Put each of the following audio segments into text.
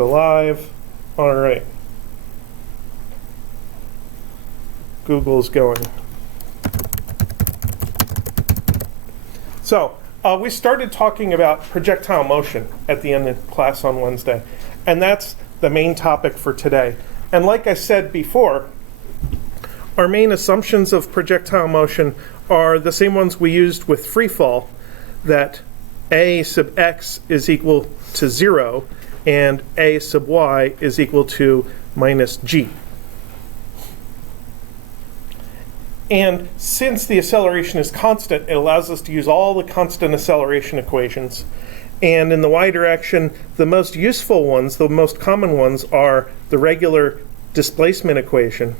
Go live. All right. Google's going. So we started talking about projectile motion at the end of class on Wednesday, and that's the main topic for today. And like I said before, our main assumptions of projectile motion are the same ones we used with free fall, that a sub x is equal to 0 and a sub y is equal to minus g. And since the acceleration is constant, it allows us to use all the constant acceleration equations. And in the y direction, the most useful ones, the most common ones, are the regular displacement equation,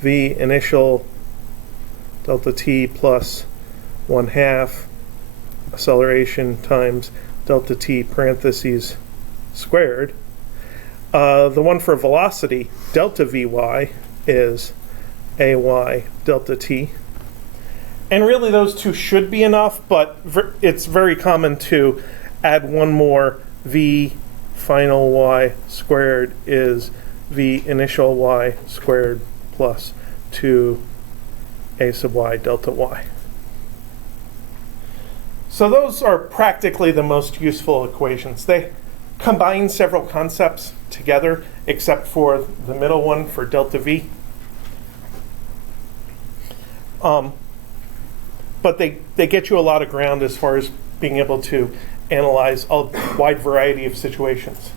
v initial delta t plus 1/2 acceleration times delta t parentheses squared. The one for velocity, delta vy, is ay delta t. And really those two should be enough, but it's very common to add one more. V final y squared is v initial y squared plus 2a sub y delta y. So those are practically the most useful equations. They combine several concepts together, except for the middle one for delta v. But they get you a lot of ground as far as being able to analyze a wide variety of situations.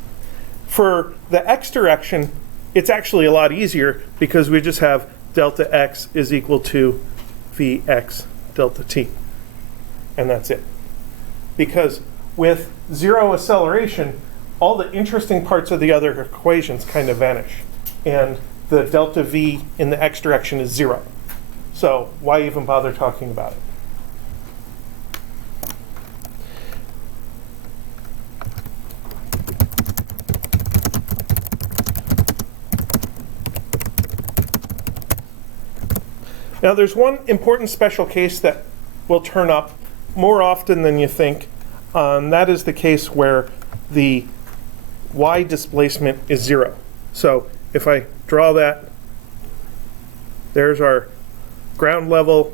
For the x direction, it's actually a lot easier because we just have delta x is equal to vx delta t. And that's it. Because with 0 acceleration, all the interesting parts of the other equations kind of vanish. And the delta v in the x direction is 0. So why even bother talking about it? Now there's one important special case that will turn up more often than you think. That is the case where the y displacement is 0. So if I draw that, there's our ground level,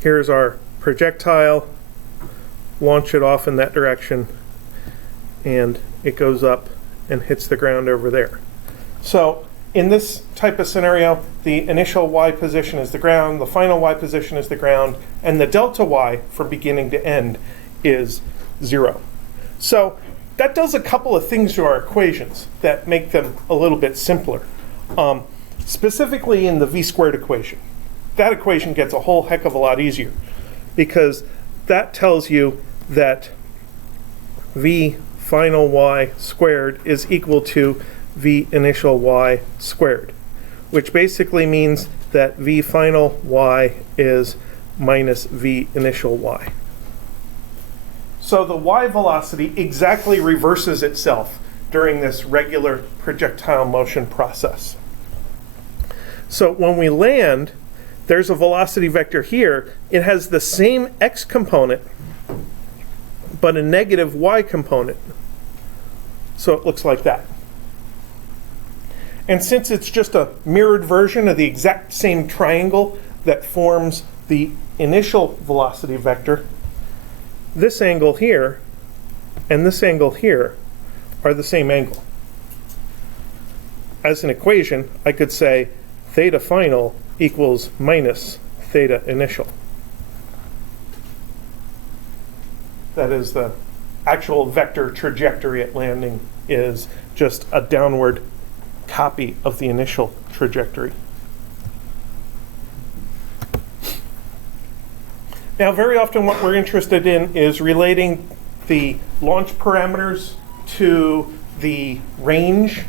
here's our projectile, launch it off in that direction, and it goes up and hits the ground over there. So in this type of scenario, the initial y position is the ground, the final y position is the ground, and the delta y from beginning to end is 0. So that does a couple of things to our equations that make them a little bit simpler. Specifically in the v squared equation. That equation gets a whole heck of a lot easier because that tells you that v final y squared is equal to v initial y squared, which basically means that v final y is minus v initial y. So the y velocity exactly reverses itself during this regular projectile motion process. So when we land, there's a velocity vector here. It has the same x component, but a negative y component. So it looks like that. And since it's just a mirrored version of the exact same triangle that forms the initial velocity vector, this angle here and this angle here are the same angle. As an equation, I could say theta final equals minus theta initial. That is, the actual vector trajectory at landing is just a downward copy of the initial trajectory. Now, very often what we're interested in is relating the launch parameters to the range.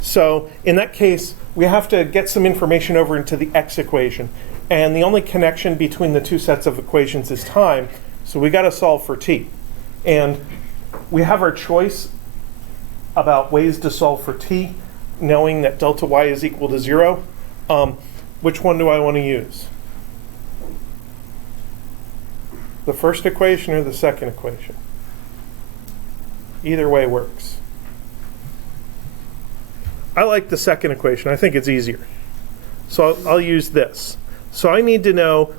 So in that case, we have to get some information over into the x equation. And the only connection between the two sets of equations is time. So we got to solve for t. And we have our choice about ways to solve for t, knowing that delta y is equal to 0. Which one do I want to use? The first equation or the second equation? Either way works. I like the second equation. I think it's easier. So I'll use this. So I need to know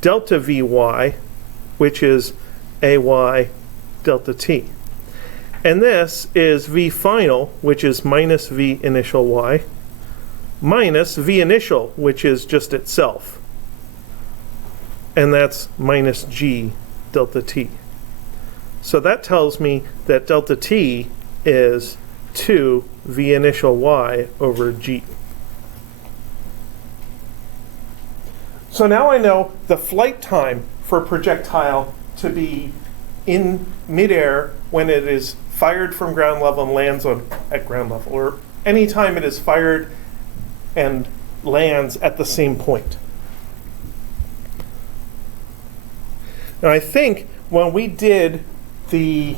delta Vy, which is Ay delta t. And this is V final, which is minus V initial y, minus V initial, which is just itself. And that's minus G delta t. So that tells me that delta t is 2 V initial y over G. So now I know the flight time for a projectile to be in midair when it is fired from ground level and lands at ground level, or any time it is fired and lands at the same point. Now I think when we did the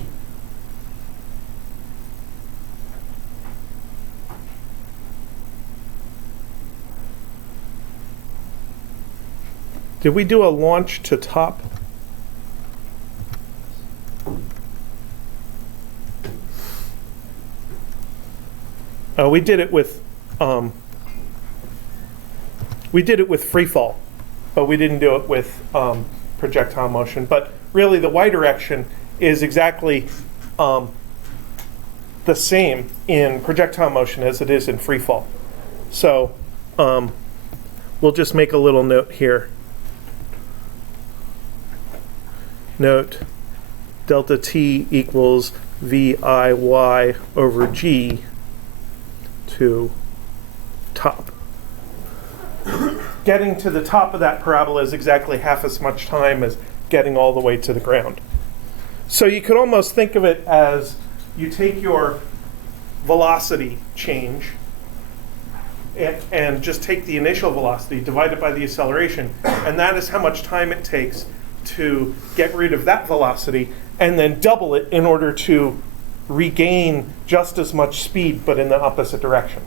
did we do a launch to top? We did it with free fall, but we didn't do it with projectile motion. But really, the y direction is exactly the same in projectile motion as it is in free fall. So we'll just make a little note here. Note delta t equals VIY over G to top. Getting to the top of that parabola is exactly half as much time as getting all the way to the ground. So you could almost think of it as you take your velocity change and just take the initial velocity, divide it by the acceleration, and that is how much time it takes to get rid of that velocity, and then double it in order to regain just as much speed, but in the opposite direction.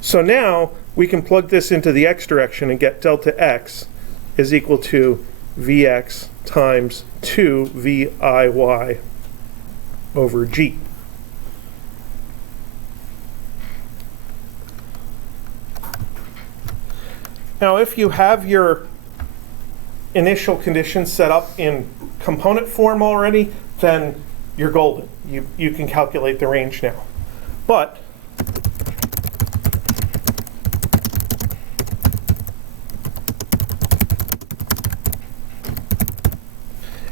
So now we can plug this into the x direction and get delta x is equal to Vx times 2 VIY over G. Now, if you have your initial conditions set up in component form already, then you're golden. You can calculate the range now. But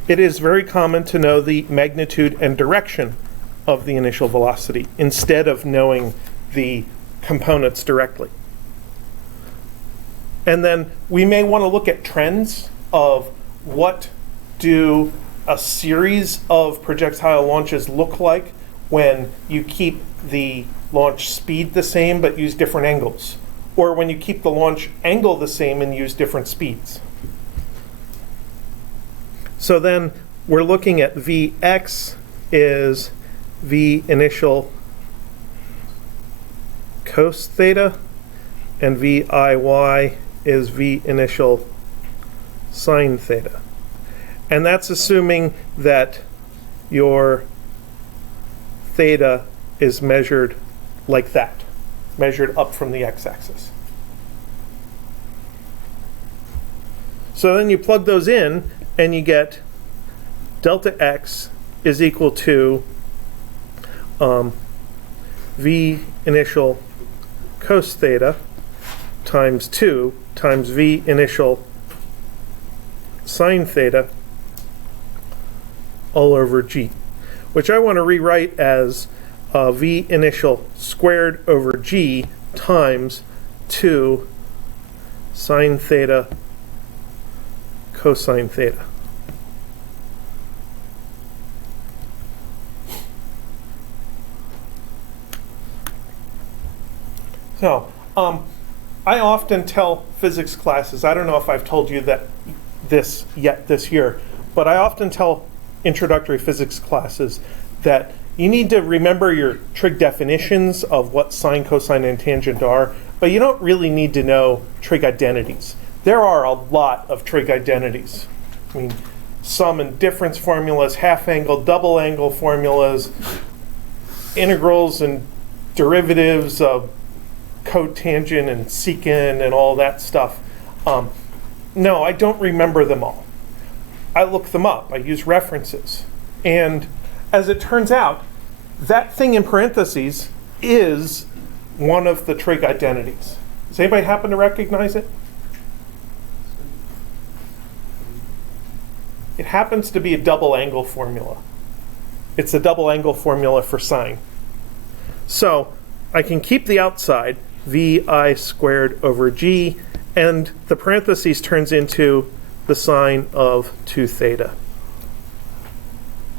it is very common to know the magnitude and direction of the initial velocity instead of knowing the components directly. And then we may want to look at trends of what do a series of projectile launches look like when you keep the launch speed the same but use different angles, or when you keep the launch angle the same and use different speeds. So then we're looking at Vx is V initial cos theta, and Viy is V initial sine theta. And that's assuming that your theta is measured like that, measured up from the x-axis. So then you plug those in and you get delta x is equal to V initial cos theta times 2 times V initial sine theta all over G, which I want to rewrite as V initial squared over G times 2 sine theta cosine theta. So, I often tell physics classes, I don't know if I've told you that this yet this year, but I often tell introductory physics classes that you need to remember your trig definitions of what sine, cosine, and tangent are, but you don't really need to know trig identities. There are a lot of trig identities. I mean, sum and difference formulas, half angle, double angle formulas, integrals and derivatives of cotangent and secant and all that stuff. No, I don't remember them all. I look them up. I use references. And as it turns out, that thing in parentheses is one of the trig identities. Does anybody happen to recognize it? It happens to be a double angle formula. It's a double angle formula for sine. So I can keep the outside, vi squared over g, and the parentheses turns into the sine of 2 theta.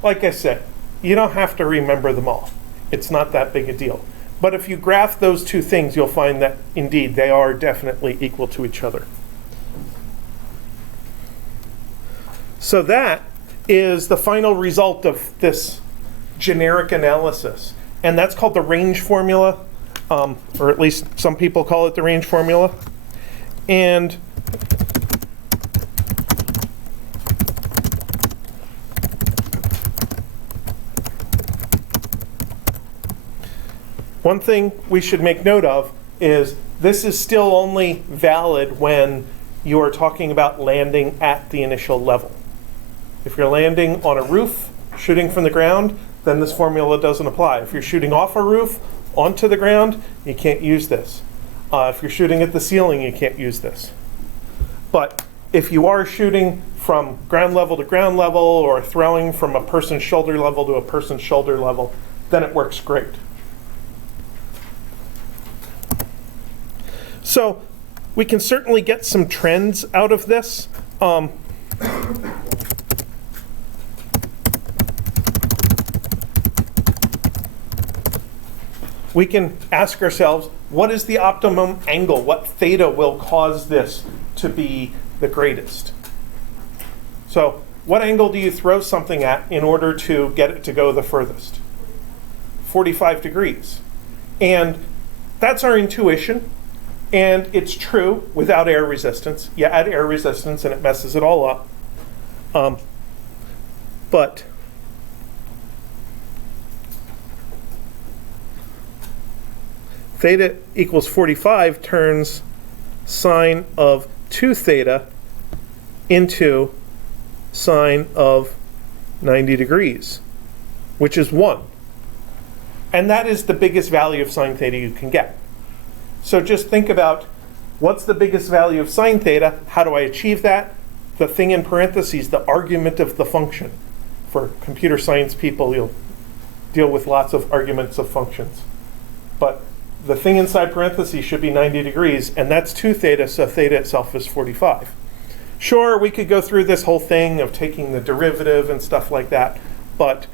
Like I said, you don't have to remember them all. It's not that big a deal. But if you graph those two things, you'll find that indeed they are definitely equal to each other. So that is the final result of this generic analysis. And that's called the range formula, or at least some people call it the range formula. And one thing we should make note of is this is still only valid when you are talking about landing at the initial level. If you're landing on a roof, shooting from the ground, then this formula doesn't apply. If you're shooting off a roof, onto the ground, you can't use this. If you're shooting at the ceiling, you can't use this. But if you are shooting from ground level to ground level, or throwing from a person's shoulder level to a person's shoulder level, then it works great. So we can certainly get some trends out of this. We can ask ourselves, what is the optimum angle? What theta will cause this to be the greatest? So what angle do you throw something at in order to get it to go the furthest? 45 degrees. And that's our intuition. And it's true without air resistance. You add air resistance and it messes it all up. But theta equals 45 turns sine of 2 theta into sine of 90 degrees, which is 1. And that is the biggest value of sine theta you can get. So just think about, what's the biggest value of sine theta? How do I achieve that? The thing in parentheses, the argument of the function. For computer science people, you'll deal with lots of arguments of functions. But the thing inside parentheses should be 90 degrees, and that's 2 theta, so theta itself is 45. Sure, we could go through this whole thing of taking the derivative and stuff like that, but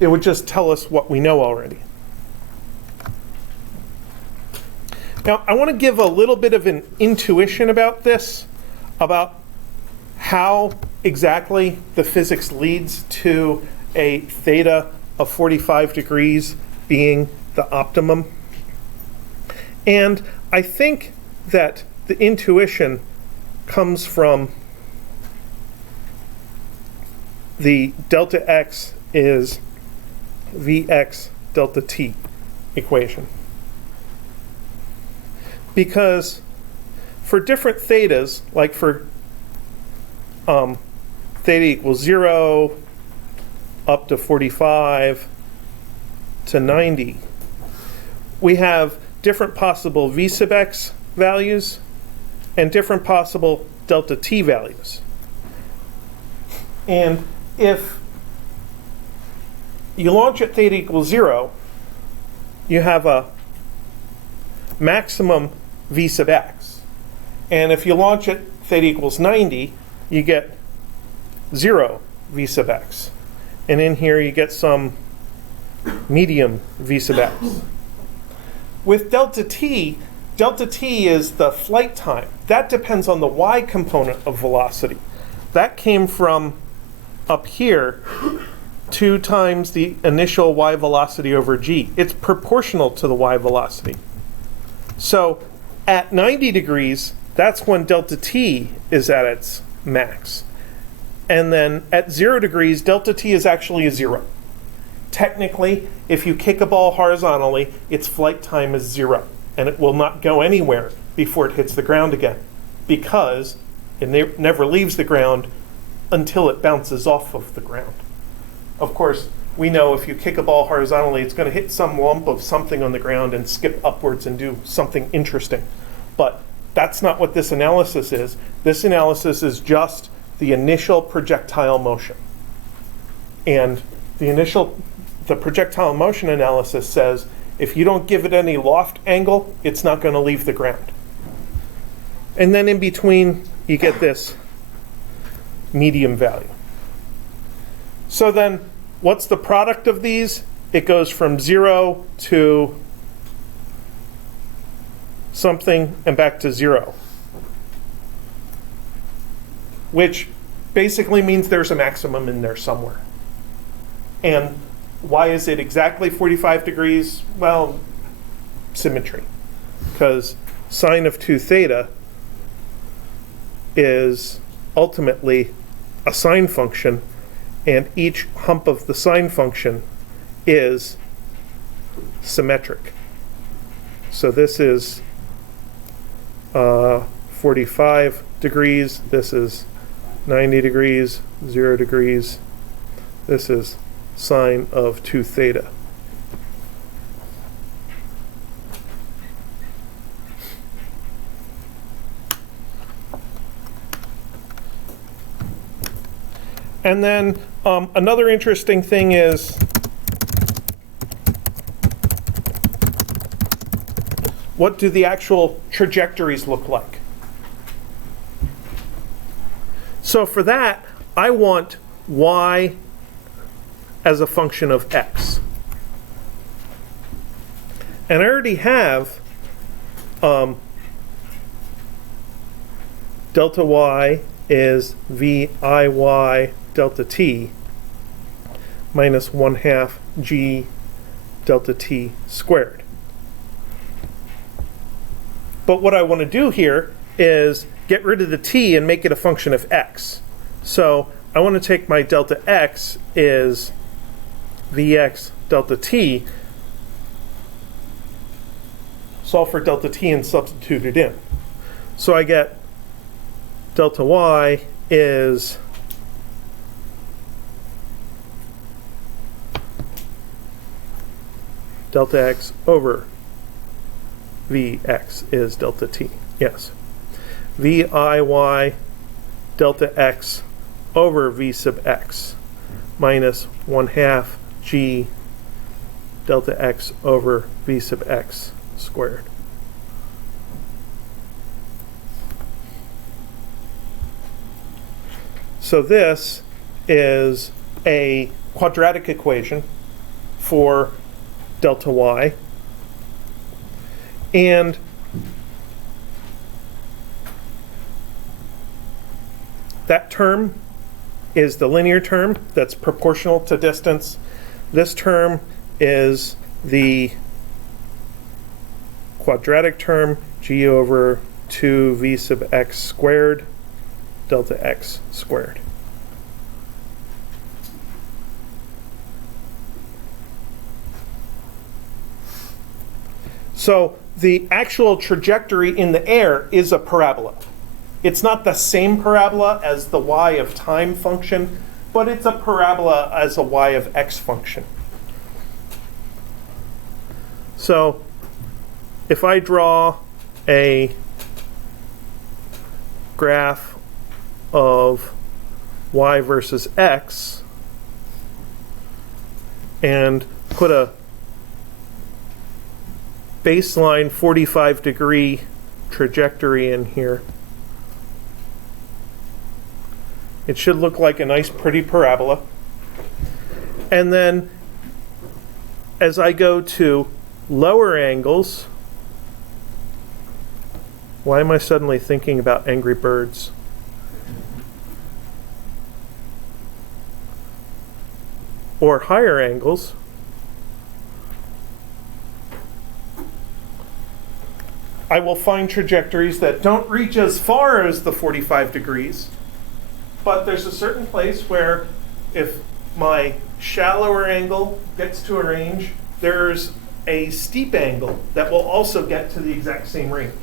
it would just tell us what we know already. Now, I want to give a little bit of an intuition about this, about how exactly the physics leads to a theta of 45 degrees being the optimum. And I think that the intuition comes from the delta x is Vx delta t equation. Because for different thetas, like for theta equals 0 up to 45 to 90, we have different possible v sub x values and different possible delta t values. And if you launch at theta equals 0, you have a maximum v sub x. And if you launch at theta equals 90, you get 0 v sub x. And in here you get some medium v sub x. With delta t is the flight time. That depends on the y component of velocity. That came from up here, 2 times the initial y velocity over g. It's proportional to the y velocity. So at 90 degrees, that's when delta t is at its max. And then at 0 degrees, delta t is actually a 0. technically, if you kick a ball horizontally, its flight time is 0, and it will not go anywhere before it hits the ground again, because it never leaves the ground until it bounces off of the ground. Of course, we know if you kick a ball horizontally, it's going to hit some lump of something on the ground and skip upwards and do something interesting. But that's not what this analysis is. This analysis is just the initial projectile motion. And the projectile motion analysis says if you don't give it any loft angle, it's not going to leave the ground. And then in between, you get this medium value. So then, what's the product of these? It goes from 0 to something and back to 0, which basically means there's a maximum in there somewhere. And why is it exactly 45 degrees? Well, symmetry. Because sine of 2 theta is ultimately a sine function, and each hump of the sine function is symmetric. So this is 45 degrees, this is 90 degrees, 0 degrees, this is sine of 2 theta. And then another interesting thing is what do the actual trajectories look like? So for that, I want y as a function of x. And I already have delta y is VIY delta t minus 1/2 g delta t squared. But what I want to do here is get rid of the t and make it a function of x. So I want to take my delta x is Vx delta t, solve for delta t and substitute it in. So I get delta y is delta x over Vx is delta t. Yes. VIY delta x over V sub x minus 1/2 g delta x over V sub x squared. So this is a quadratic equation for delta y, and that term is the linear term that's proportional to distance. This term is the quadratic term, g over 2v sub x squared delta x squared. So the actual trajectory in the air is a parabola. It's not the same parabola as the y of time function, but it's a parabola as a y of x function. So if I draw a graph of y versus x and put a baseline 45-degree trajectory in here, it should look like a nice pretty parabola. And then as I go to lower angles, why am I suddenly thinking about Angry Birds? Or higher angles, I will find trajectories that don't reach as far as the 45 degrees, but there's a certain place where if my shallower angle gets to a range, there's a steep angle that will also get to the exact same range.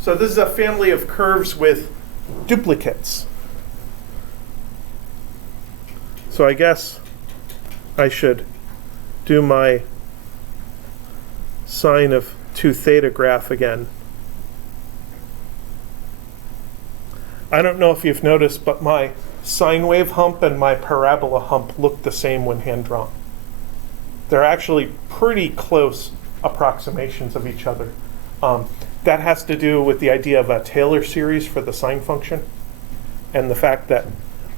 So this is a family of curves with duplicates. So I guess I should do my sine of 2 theta graph again. I don't know if you've noticed, but my sine wave hump and my parabola hump look the same when hand drawn. They're actually pretty close approximations of each other. That has to do with the idea of a Taylor series for the sine function, and the fact that,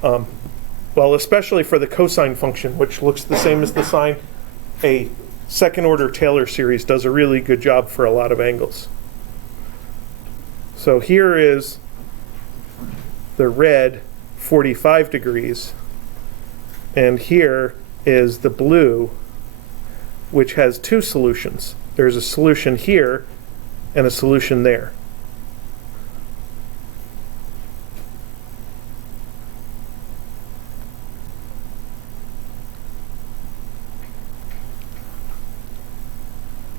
well, especially for the cosine function, which looks the same as the sine, a second order Taylor series does a really good job for a lot of angles. So here is the red 45 degrees, and here is the blue, which has 2 solutions. There's a solution here and a solution there.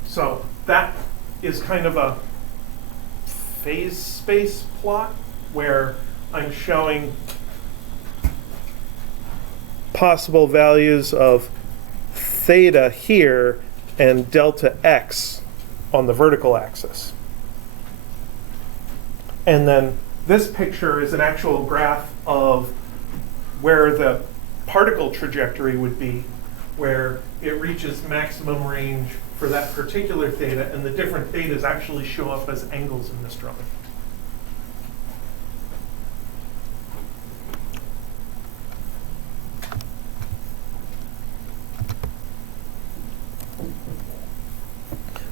So that is kind of a phase space plot where I'm showing possible values of theta here and delta x on the vertical axis. And then this picture is an actual graph of where the particle trajectory would be, where it reaches maximum range for that particular theta, and the different thetas actually show up as angles in this drawing.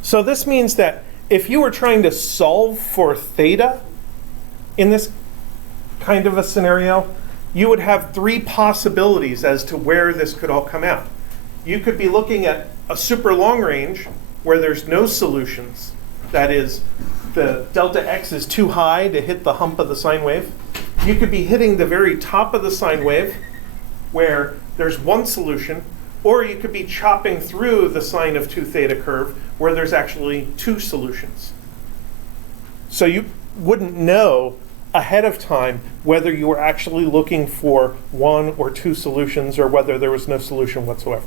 So this means that if you were trying to solve for theta in this kind of a scenario, you would have 3 possibilities as to where this could all come out. You could be looking at a super long range where there's no solutions. That is, the delta x is too high to hit the hump of the sine wave. You could be hitting the very top of the sine wave where there's 1 solution, or you could be chopping through the sine of 2 theta curve where there's actually 2 solutions. So you wouldn't know ahead of time whether you were actually looking for 1 or 2 solutions or whether there was no solution whatsoever.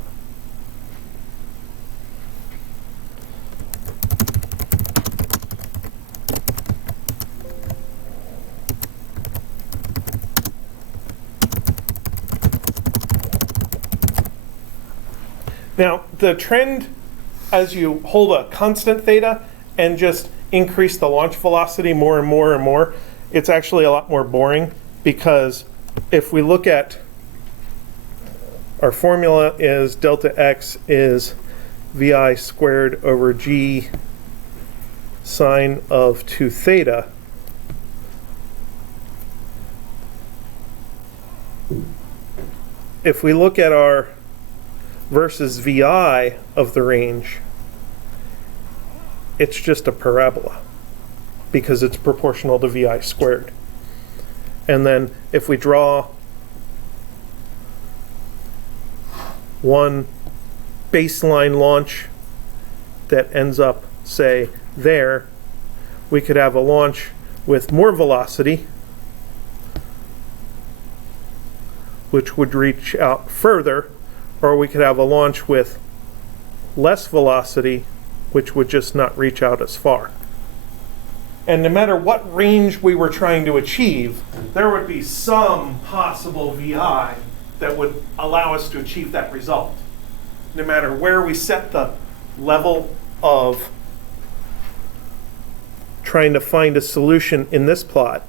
Now, the trend as you hold a constant theta and just increase the launch velocity more and more and more, it's actually a lot more boring, because if we look at our formula is delta x is vi squared over g sine of 2 theta. If we look at our versus vi of the range, it's just a parabola because it's proportional to vi squared. And then if we draw one baseline launch that ends up, say, there, we could have a launch with more velocity, which would reach out further, or we could have a launch with less velocity, which would just not reach out as far. And no matter what range we were trying to achieve, there would be some possible VI that would allow us to achieve that result. No matter where we set the level of trying to find a solution in this plot.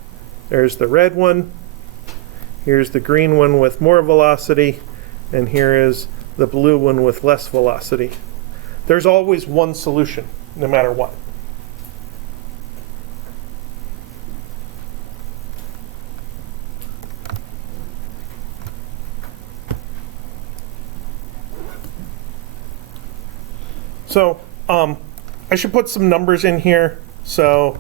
There's the red one, here's the green one with more velocity, and here is the blue one with less velocity. There's always one solution, no matter what. So I should put some numbers in here. So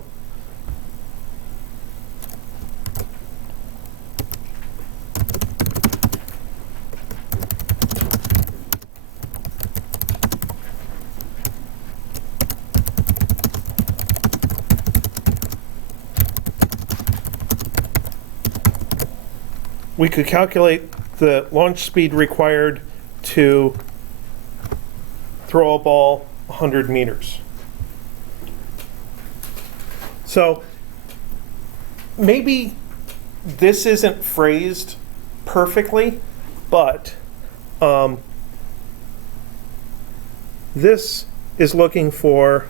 we could calculate the launch speed required to throw a ball 100 meters. So maybe this isn't phrased perfectly, but this is looking for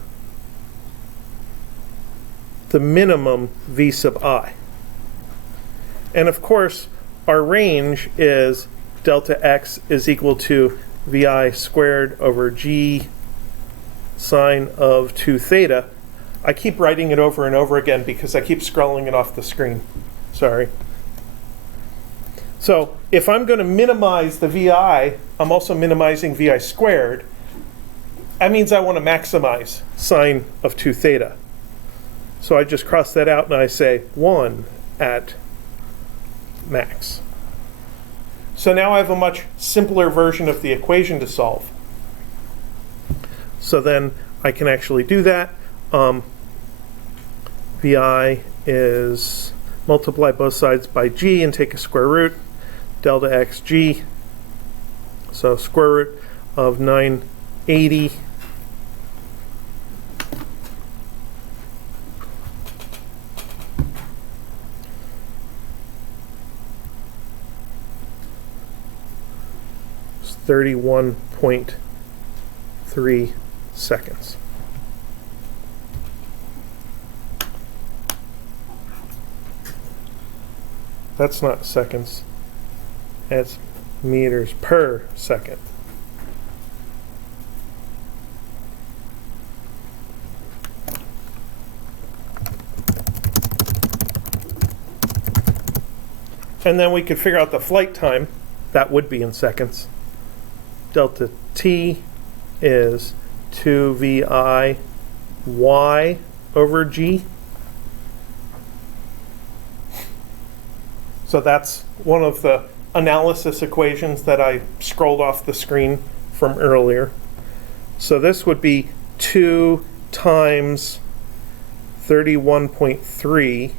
the minimum v sub I. And of course, our range is delta x is equal to vi squared over g sine of 2 theta. I keep writing it over and over again because I keep scrolling it off the screen. Sorry. So if I'm going to minimize the vi, I'm also minimizing vi squared. That means I want to maximize sine of 2 theta. So I just cross that out and I say 1 at max. So now I have a much simpler version of the equation to solve. So then I can actually do that. Vi is multiply both sides by g and take a square root, delta xg. So square root of 980 31.3 seconds. That's not seconds, that's meters per second. And then we could figure out the flight time. That would be in seconds. Delta t is 2vi y over g. So that's one of the analysis equations that I scrolled off the screen from earlier. So this would be 2 times 31.3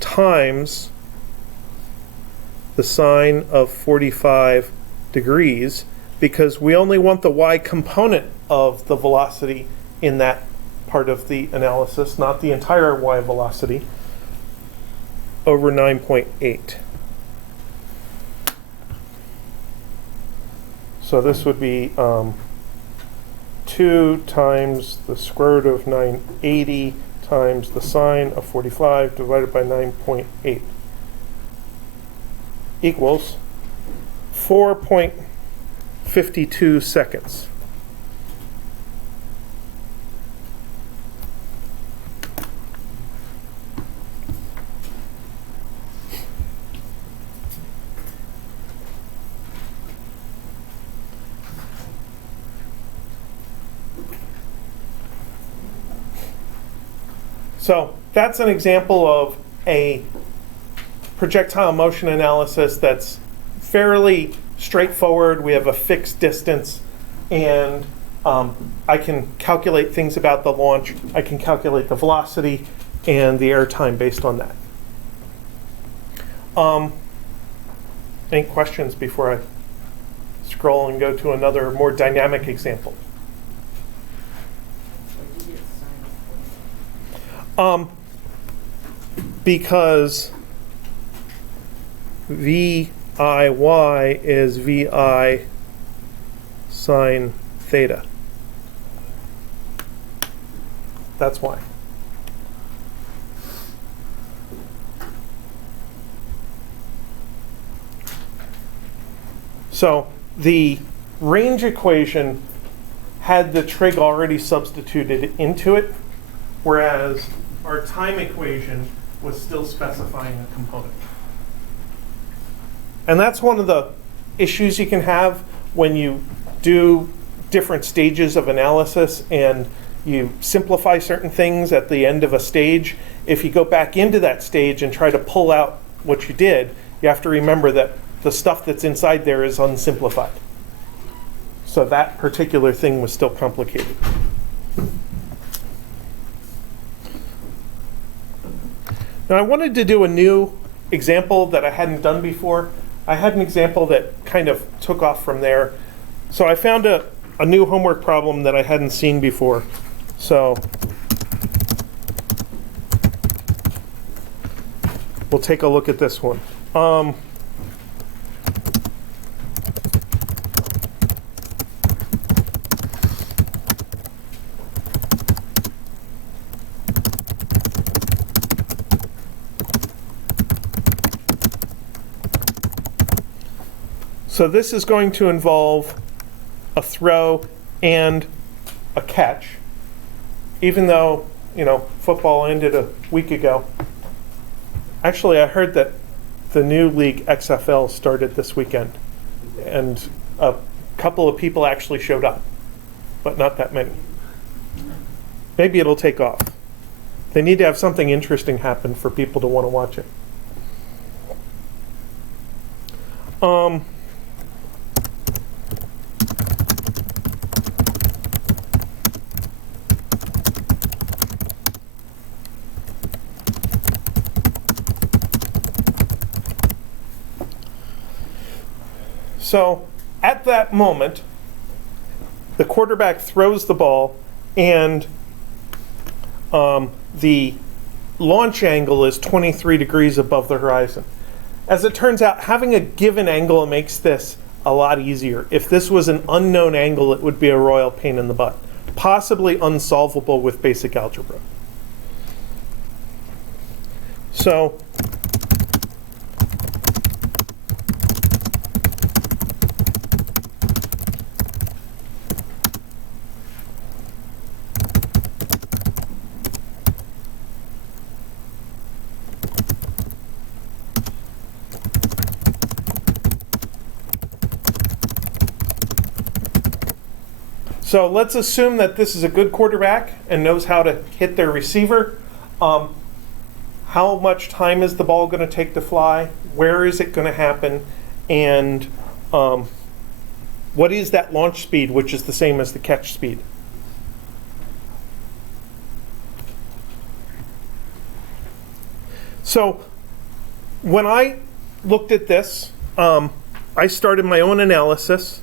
times the sine of 45 degrees, because we only want the y component of the velocity in that part of the analysis, not the entire y velocity, over 9.8. So this would be 2 times the square root of 980 times the sine of 45 divided by 9.8 equals 4.52 seconds. So that's an example of a projectile motion analysis that's fairly straightforward. We have a fixed distance, and I can calculate things about the launch. I can calculate the velocity and the air time based on that. Any questions before I scroll and go to another more dynamic example? Because VIY is VI sine theta. That's why. So the range equation had the trig already substituted into it, whereas our time equation was still specifying a component. And that's one of the issues you can have when you do different stages of analysis and you simplify certain things at the end of a stage. If you go back into that stage and try to pull out what you did, you have to remember that the stuff that's inside there is unsimplified. So that particular thing was still complicated. Now I wanted to do a new example that I hadn't done before. I had an example that kind of took off from there. So I found a new homework problem that I hadn't seen before. So we'll take a look at this one. So this is going to involve a throw and a catch, even though, football ended a week ago. Actually, I heard that the new league XFL started this weekend, and a couple of people actually showed up, but not that many. Maybe it'll take off. They need to have something interesting happen for people to want to watch it. So at that moment, the quarterback throws the ball, and the launch angle is 23 degrees above the horizon. As it turns out, having a given angle makes this a lot easier. If this was an unknown angle, it would be a royal pain in the butt, possibly unsolvable with basic algebra. So So let's assume that this is a good quarterback and knows how to hit their receiver. How much time is the ball going to take to fly? Where is it going to happen? And what is that launch speed, which is the same as the catch speed? So when I looked at this, I started my own analysis.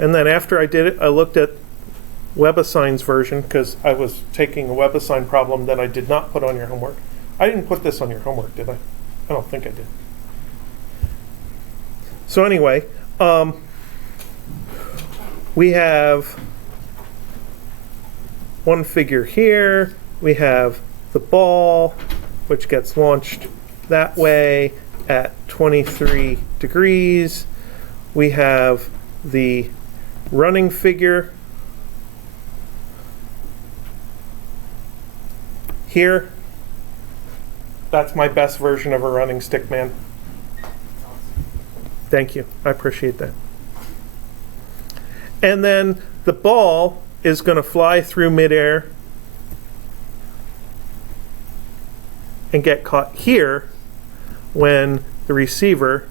And then after I did it, I looked at WebAssign's version, because I was taking a WebAssign problem that I did not put on your homework. I didn't put this on your homework, did I? I don't think I did. So anyway, we have one figure here. We have the ball, which gets launched that way at 23 degrees. We have the running figure here. That's my best version of a running stick man. Thank you. I appreciate that. And then the ball is going to fly through midair and get caught here when the receiver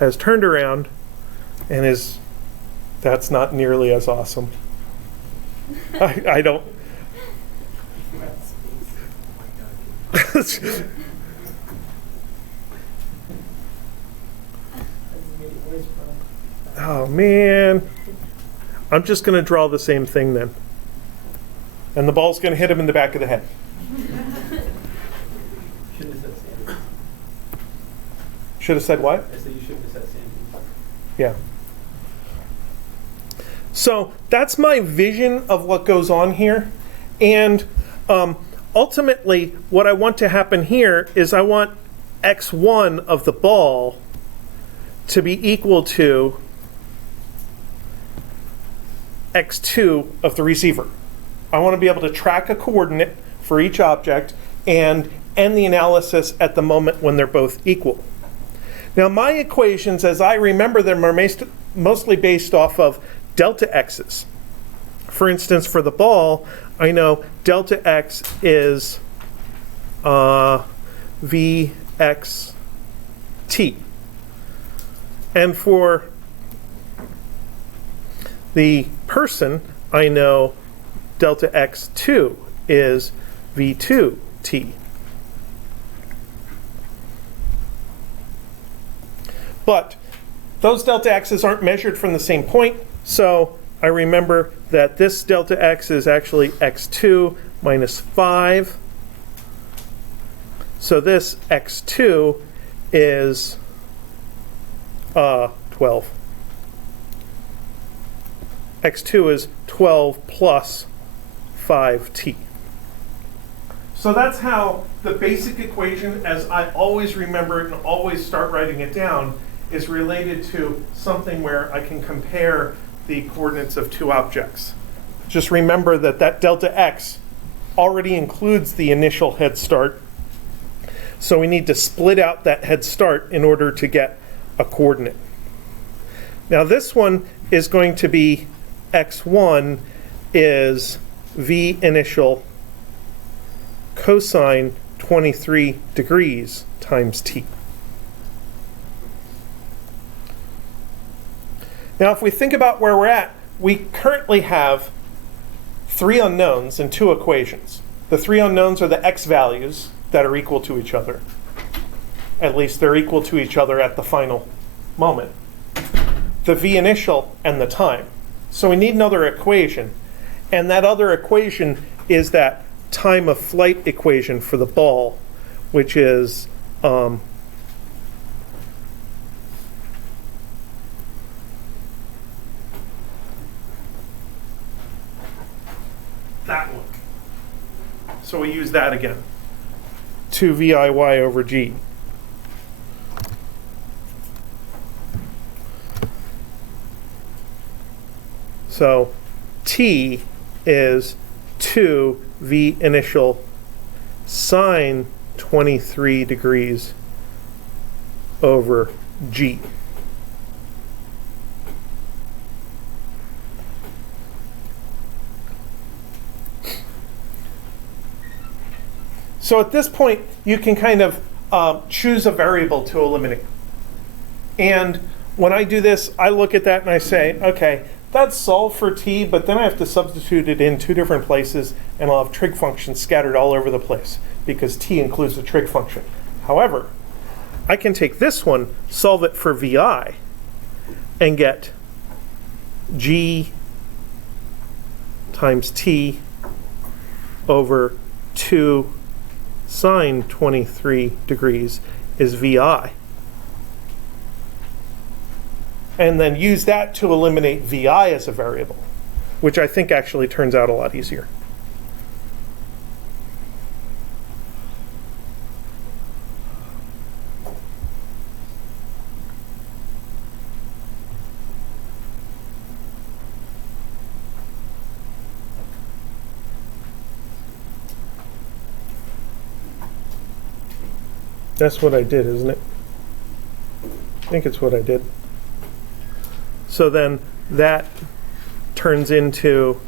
has turned around and that's not nearly as awesome. I don't. Oh man. I'm just going to draw the same thing then. And the ball's going to hit him in the back of the head. Should have said what? I said you shouldn't have said sand. Yeah. So that's my vision of what goes on here. And ultimately, what I want to happen here is I want x1 of the ball to be equal to x2 of the receiver. I want to be able to track a coordinate for each object and end the analysis at the moment when they're both equal. Now, my equations, as I remember them, are mostly based off of delta x's. For instance, for the ball, I know delta x is vxt. And for the person, I know delta x2 is v2t. But those delta x's aren't measured from the same point, so I remember that this delta x is actually x2 minus 5. So this x2 is 12. X2 is 12 plus 5t. So that's how the basic equation, as I always remember it and always start writing it down, is related to something where I can compare the coordinates of two objects. Just remember that that delta x already includes the initial head start. So we need to split out that head start in order to get a coordinate. Now this one is going to be x1 is v initial cosine 23 degrees times t. Now if we think about where we're at, we currently have three unknowns and two equations. The three unknowns are the x values that are equal to each other. At least they're equal to each other at the final moment. The v initial and the time. So we need another equation. And that other equation is that time of flight equation for the ball, which is that one. So we use that again. 2 VIY over G. So T is 2 V initial sine 23 degrees over G. So at this point, you can kind of choose a variable to eliminate. And when I do this, I look at that and I say, okay, that's solved for t, but then I have to substitute it in two different places, and I'll have trig functions scattered all over the place because t includes the trig function. However, I can take this one, solve it for vi, and get g times t over 2 sine 23 degrees is vi. And then use that to eliminate vi as a variable, which I think actually turns out a lot easier. That's what I did, isn't it? I think it's what I did. So then that turns into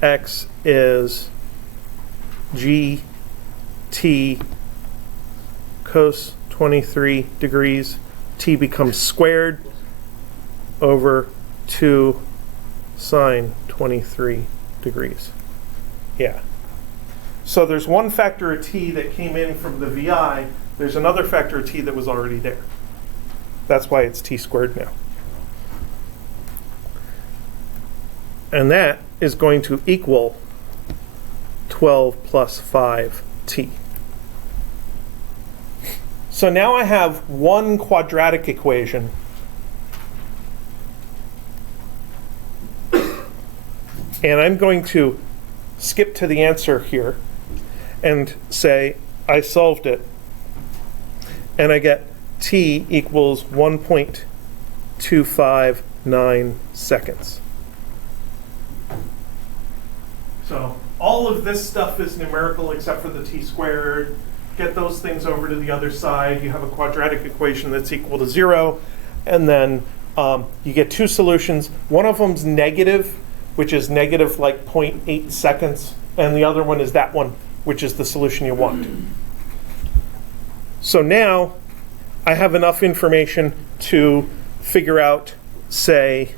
x is g t cos 23 degrees. T becomes squared over 2 sine 23 degrees. Yeah. So there's one factor of t that came in from the vi. There's another factor of t that was already there. That's why it's t squared now. And that is going to equal 12 plus 5t. So now I have one quadratic equation and I'm going to skip to the answer here and say I solved it, and I get t equals 1.259 seconds. So all of this stuff is numerical except for the t squared. Get those things over to the other side. You have a quadratic equation that's equal to 0. And then you get two solutions. One of them's negative, which is negative like 0.8 seconds. And the other one is that one, which is the solution you want. So now I have enough information to figure out, say,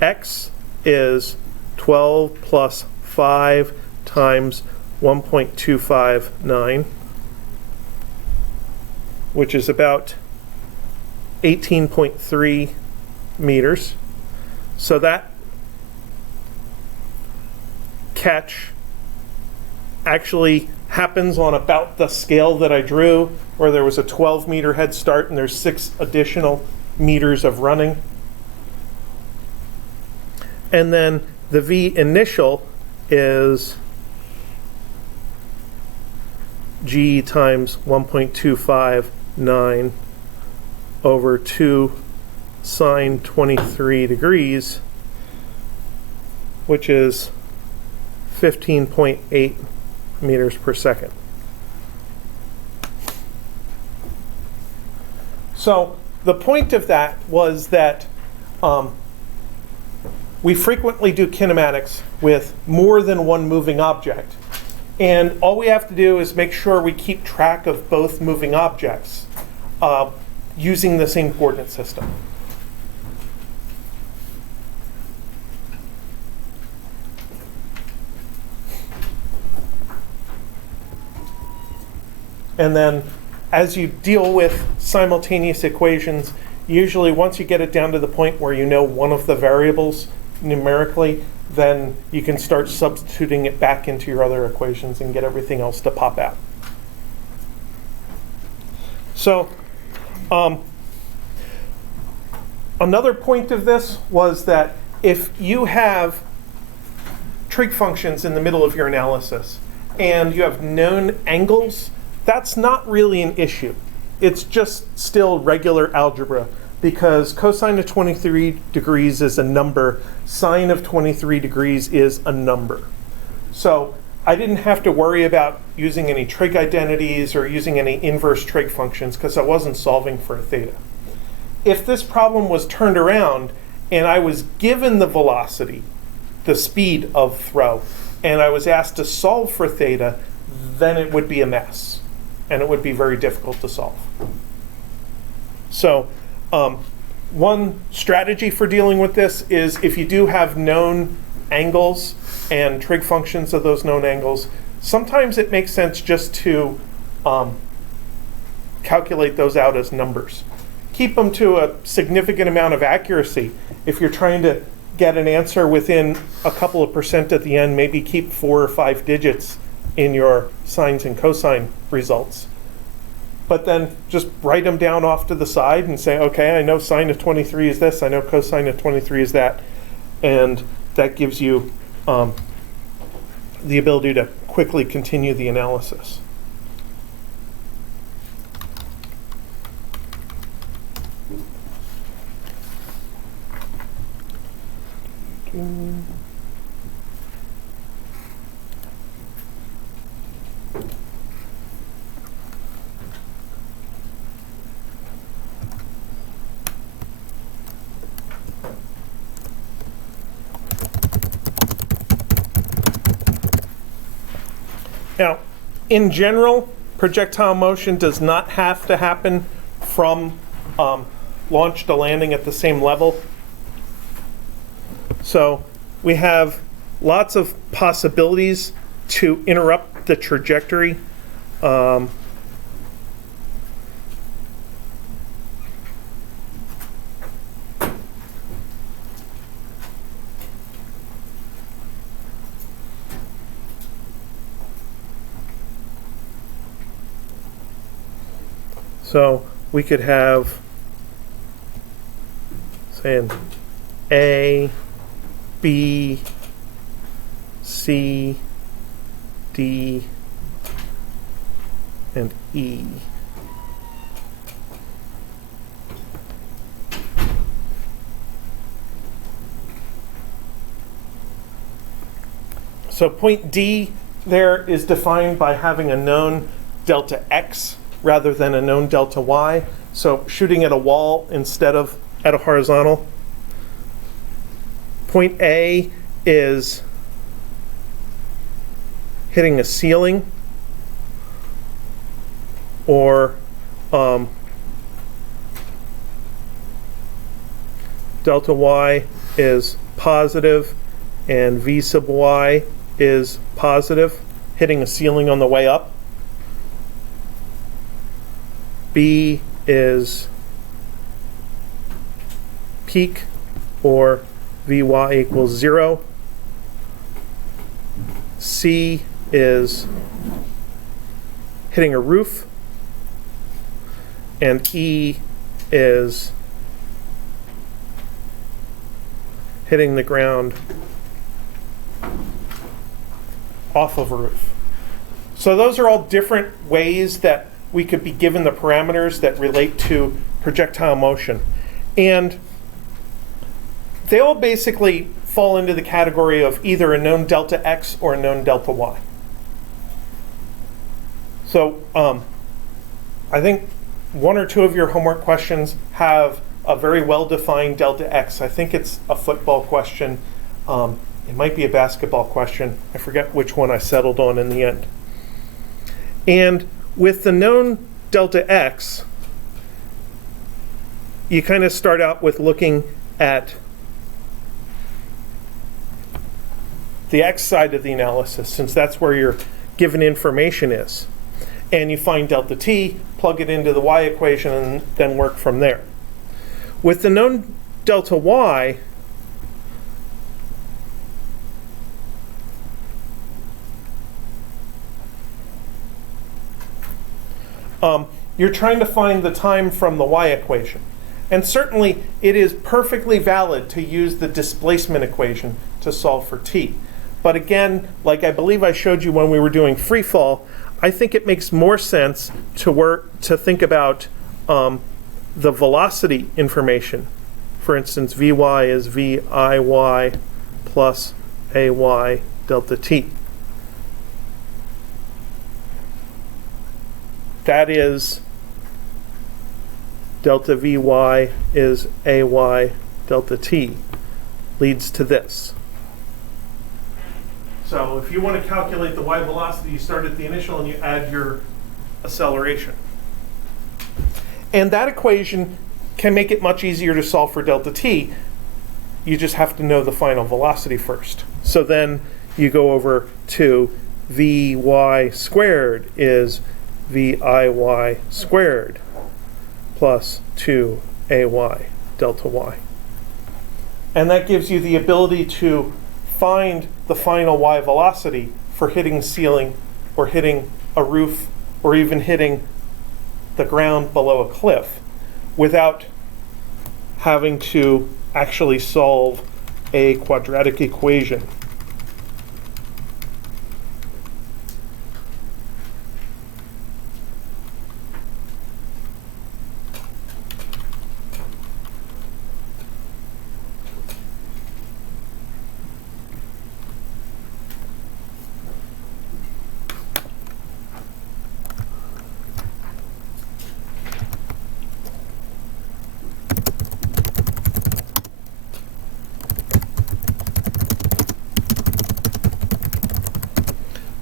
x is 12 plus 5 times 1.259. which is about 18.3 meters. So that catch actually happens on about the scale that I drew, where there was a 12-meter head start and there's 6 additional meters of running. And then the V initial is G times 1.259 over 2 sine 23 degrees, which is 15.8 meters per second. So the point of that was that we frequently do kinematics with more than one moving object. And all we have to do is make sure we keep track of both moving objects using the same coordinate system. And then as you deal with simultaneous equations, usually once you get it down to the point where you know one of the variables numerically, then you can start substituting it back into your other equations and get everything else to pop out. So another point of this was that if you have trig functions in the middle of your analysis and you have known angles, that's not really an issue. It's just still regular algebra, because cosine of 23 degrees is a number, sine of 23 degrees is a number. So I didn't have to worry about using any trig identities or using any inverse trig functions because I wasn't solving for a theta. If this problem was turned around and I was given the velocity, the speed of throw, and I was asked to solve for theta, then it would be a mess and it would be very difficult to solve. So one strategy for dealing with this is if you do have known angles and trig functions of those known angles, sometimes it makes sense just to calculate those out as numbers. Keep them to a significant amount of accuracy. If you're trying to get an answer within a couple of percent at the end, maybe keep 4 or 5 digits in your sines and cosine results. But then just write them down off to the side and say, okay, I know sine of 23 is this, I know cosine of 23 is that, and that gives you the ability to quickly continue the analysis. Now, in general, projectile motion does not have to happen from launch to landing at the same level. So we have lots of possibilities to interrupt the trajectory. So we could have, say, an A, B, C, D, and E. So point D there is defined by having a known delta X rather than a known delta Y. So shooting at a wall instead of at a horizontal. Point A is hitting a ceiling, or delta Y is positive and V sub Y is positive, hitting a ceiling on the way up. B is peak, or Vy equals 0. C is hitting a roof, and E is hitting the ground off of a roof. So those are all different ways that we could be given the parameters that relate to projectile motion. And they all basically fall into the category of either a known delta x or a known delta y. So I think one or two of your homework questions have a very well-defined delta x. I think it's a football question. It might be a basketball question. I forget which one I settled on in the end. And with the known delta x, you kind of start out with looking at the x side of the analysis, since that's where your given information is. And you find delta t, plug it into the y equation, and then work from there. With the known delta y, you're trying to find the time from the y equation. And certainly it is perfectly valid to use the displacement equation to solve for t. But again, like I believe I showed you when we were doing free fall, I think it makes more sense to think about the velocity information. For instance, Vy is Viy plus Ay delta t. That is delta Vy is Ay delta t leads to this. So if you want to calculate the y velocity, you start at the initial and you add your acceleration. And that equation can make it much easier to solve for delta t. You just have to know the final velocity first. So then you go over to Vy squared is Viy squared plus 2Ay delta y. And that gives you the ability to find the final y velocity for hitting the ceiling or hitting a roof or even hitting the ground below a cliff without having to actually solve a quadratic equation.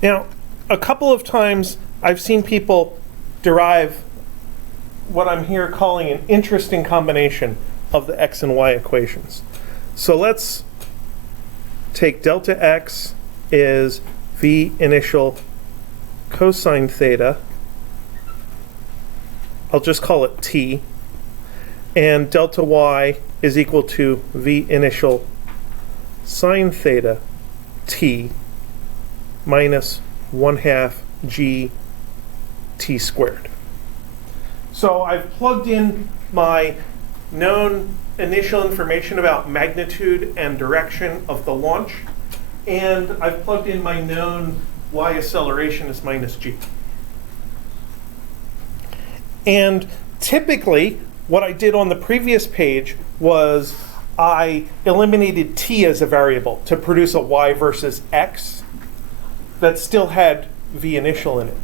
Now, a couple of times I've seen people derive what I'm here calling an interesting combination of the x and y equations. So let's take delta x is v initial cosine theta. I'll just call it t. And delta y is equal to v initial sine theta t minus 1/2 g t squared. So I've plugged in my known initial information about magnitude and direction of the launch, and I've plugged in my known y acceleration as minus g. And typically, what I did on the previous page was I eliminated t as a variable to produce a y versus x that still had v initial in it.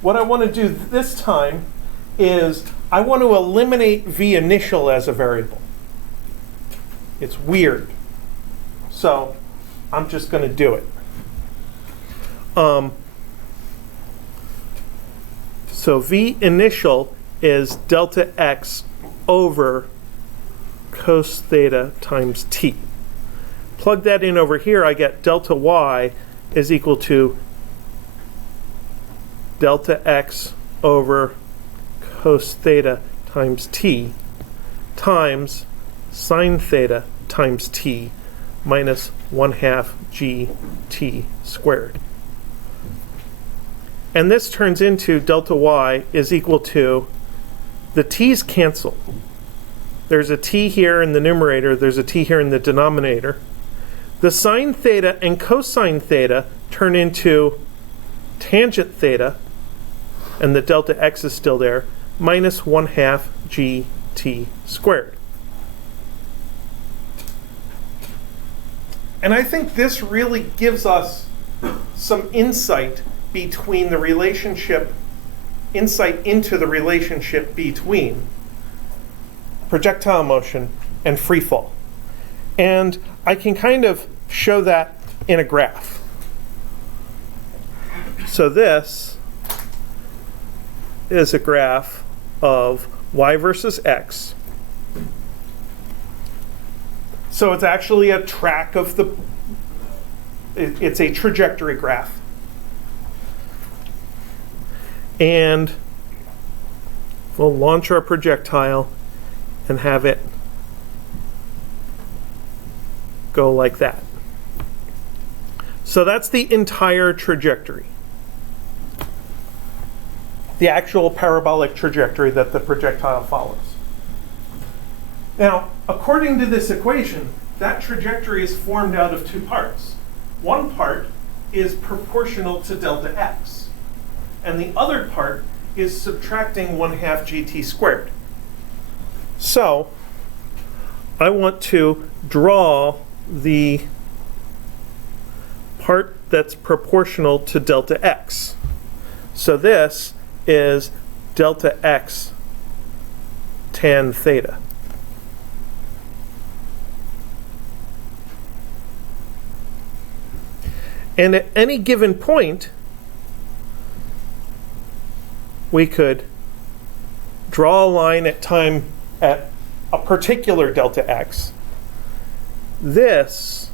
What I want to do this time is I want to eliminate v initial as a variable. It's weird. So I'm just going to do it. So v initial is delta x over cos theta times t. Plug that in over here, I get delta y is equal to delta x over cos theta times t times sine theta times t minus 1/2 gt squared. And this turns into delta y is equal to, the t's cancel. There's a t here in the numerator, there's a t here in the denominator. The sine theta and cosine theta turn into tangent theta, and the delta x is still there, minus 1/2 gt squared. And I think this really gives us some insight between the relationship, insight into the relationship between projectile motion and free fall. And I can kind of show that in a graph. So this is a graph of y versus x. So it's actually a track of the, it's a trajectory graph. And we'll launch our projectile and have it go like that. So that's the entire trajectory. The actual parabolic trajectory that the projectile follows. Now, according to this equation, that trajectory is formed out of two parts. One part is proportional to delta x, and the other part is subtracting 1/2 gt squared. So, I want to draw the part that's proportional to delta x. So this is delta x tan theta. And at any given point, we could draw a line at time at a particular delta x. This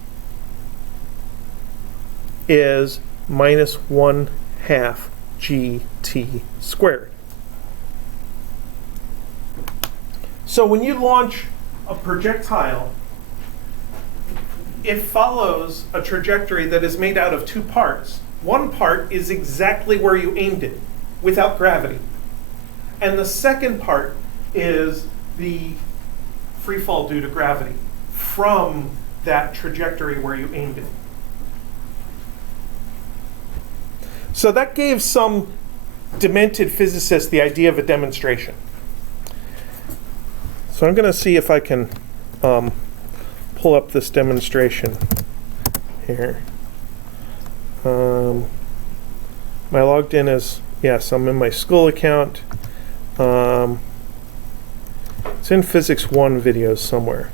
is minus 1/2 gt squared. So when you launch a projectile, it follows a trajectory that is made out of two parts. One part is exactly where you aimed it, without gravity. And the second part is the free fall due to gravity from that trajectory where you aimed it. So that gave some demented physicists the idea of a demonstration. So I'm going to see if I can pull up this demonstration here. My logged in is, yes, I'm in my school account. It's in Physics 1 videos somewhere.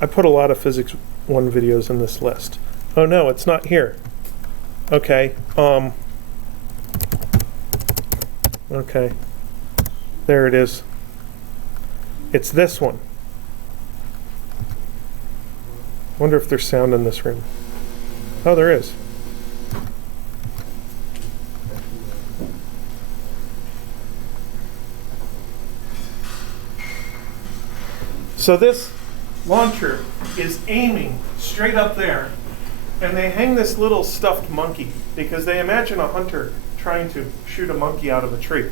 I put a lot of Physics 1 videos in this list. Oh no, it's not here. Okay. Okay. There it is. It's this one. Wonder if there's sound in this room. Oh, there is. So this launcher is aiming straight up there, and they hang this little stuffed monkey because they imagine a hunter trying to shoot a monkey out of a tree.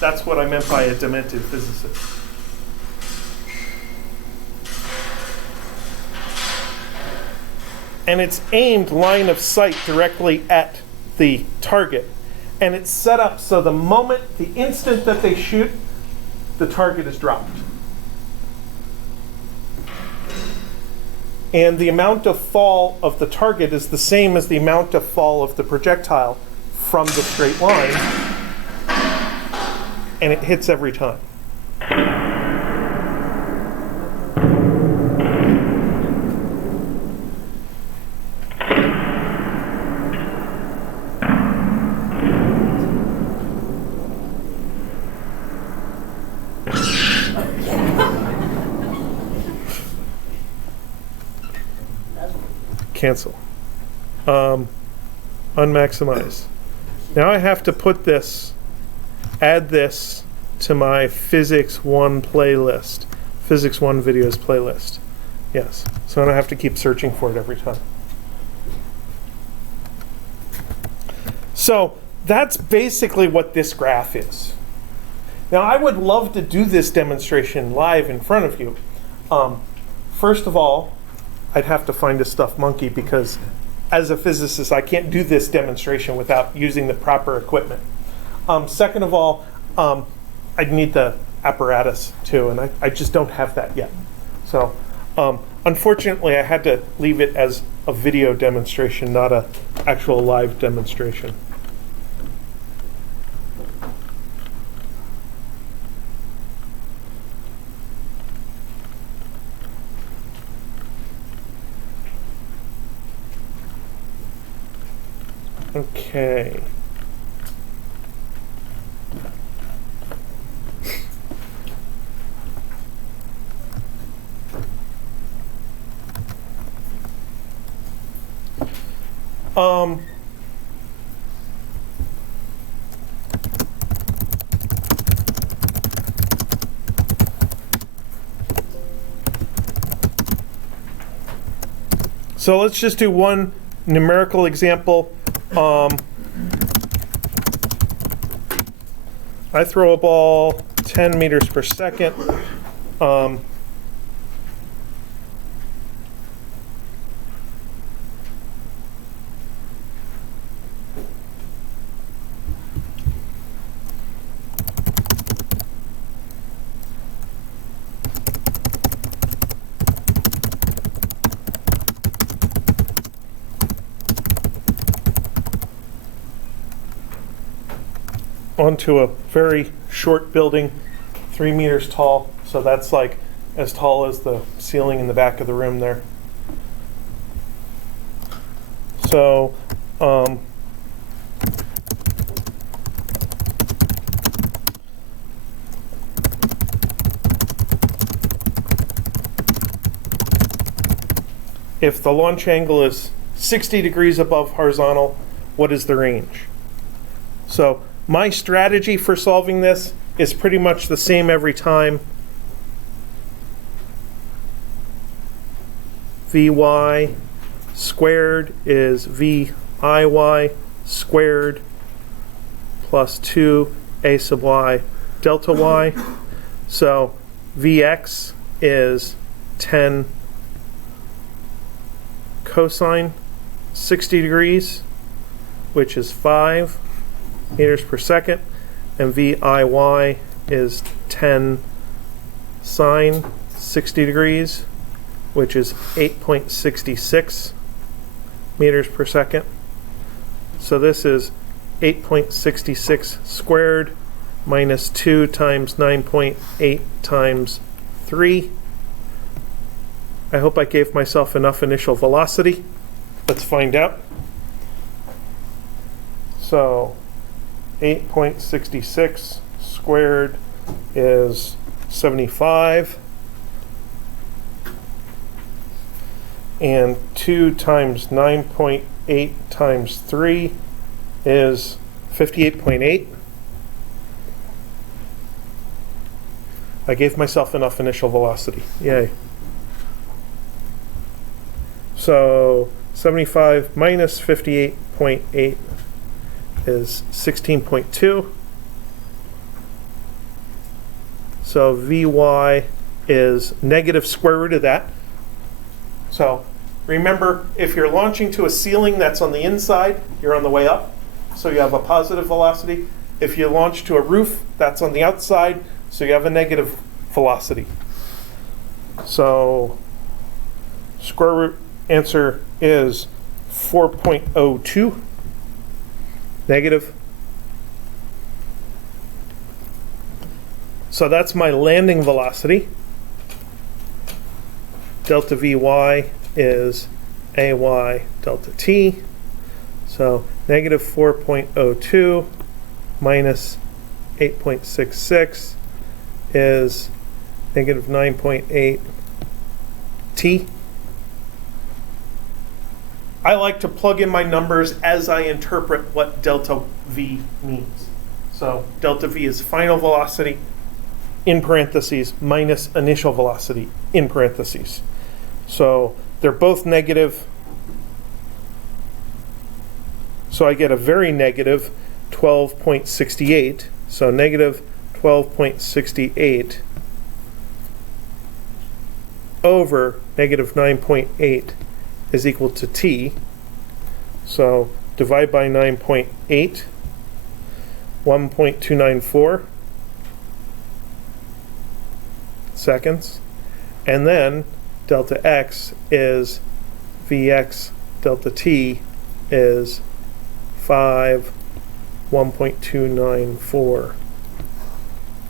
That's what I meant by a demented physicist. And it's aimed line of sight directly at the target. And it's set up so the moment, the instant that they shoot, the target is dropped. And the amount of fall of the target is the same as the amount of fall of the projectile from the straight line. And it hits every time. cancel. Unmaximize. Now I have to put this, add this to my Physics 1 playlist, Physics 1 videos playlist. Yes, so I don't have to keep searching for it every time. So that's basically what this graph is. Now I would love to do this demonstration live in front of you. First of all, I'd have to find a stuffed monkey because as a physicist, I can't do this demonstration without using the proper equipment. Second of all, I'd need the apparatus too, and I just don't have that yet. So unfortunately, I had to leave it as a video demonstration, not an actual live demonstration. Okay. So let's just do one numerical example. I throw a ball 10 meters per second. Onto a very short building, 3 meters tall. So that's like as tall as the ceiling in the back of the room there. So if the launch angle is 60 degrees above horizontal, what is the range? So my strategy for solving this is pretty much the same every time. Vy squared is Viy squared plus 2a sub y delta y. So Vx is 10 cosine 60 degrees, which is 5 meters per second, and Viy is 10 sine 60 degrees, which is 8.66 meters per second. So this is 8.66 squared minus 2 times 9.8 times 3. I hope I gave myself enough initial velocity. Let's find out. So 8.66 squared is 75. And 2 times 9.8 times 3 is 58.8. I gave myself enough initial velocity. Yay. So 75 minus 58.8 is 16.2. So Vy is negative square root of that. So remember, if you're launching to a ceiling that's on the inside, you're on the way up, so you have a positive velocity. If you launch to a roof, that's on the outside, so you have a negative velocity. So square root answer is 4.02 negative. So that's my landing velocity. Delta Vy is Ay delta t. So negative 4.02 minus 8.66 is negative 9.8 t. I like to plug in my numbers as I interpret what delta V means. So delta V is final velocity in parentheses minus initial velocity in parentheses. So they're both negative. So I get a very negative 12.68. So negative 12.68 over negative 9.8 is equal to t. So divide by 9.8, 1.294 seconds. And then delta x is Vx delta t is 1.294.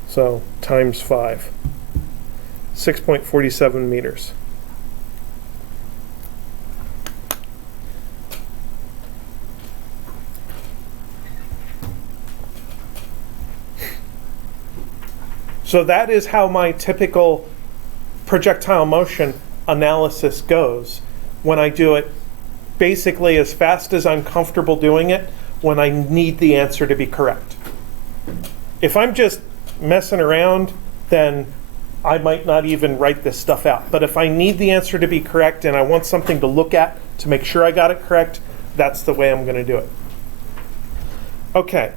So times 5. 6.47 meters. So that is how my typical projectile motion analysis goes when I do it basically as fast as I'm comfortable doing it when I need the answer to be correct. If I'm just messing around, then I might not even write this stuff out. But if I need the answer to be correct and I want something to look at to make sure I got it correct, that's the way I'm going to do it. Okay.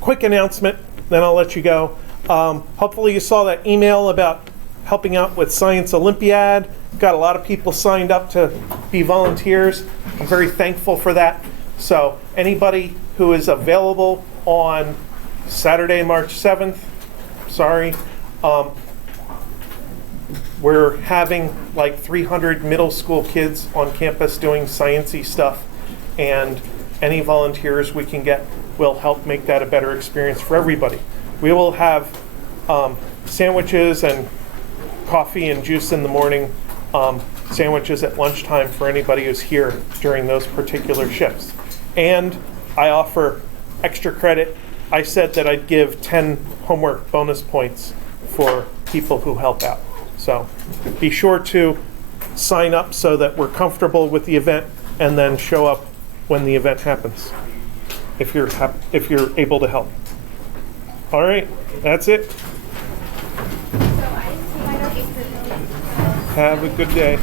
Quick announcement, then I'll let you go. Hopefully you saw that email about helping out with Science Olympiad. Got a lot of people signed up to be volunteers. I'm very thankful for that. So anybody who is available on Saturday, March 7th, we're having like 300 middle school kids on campus doing sciencey stuff, and any volunteers we can get will help make that a better experience for everybody. We will have sandwiches and coffee and juice in the morning, sandwiches at lunchtime for anybody who's here during those particular shifts. And I offer extra credit. I said that I'd give 10 homework bonus points for people who help out. So be sure to sign up so that we're comfortable with the event, and then show up when the event happens, if you're able to help. All right, that's it. Have a good day.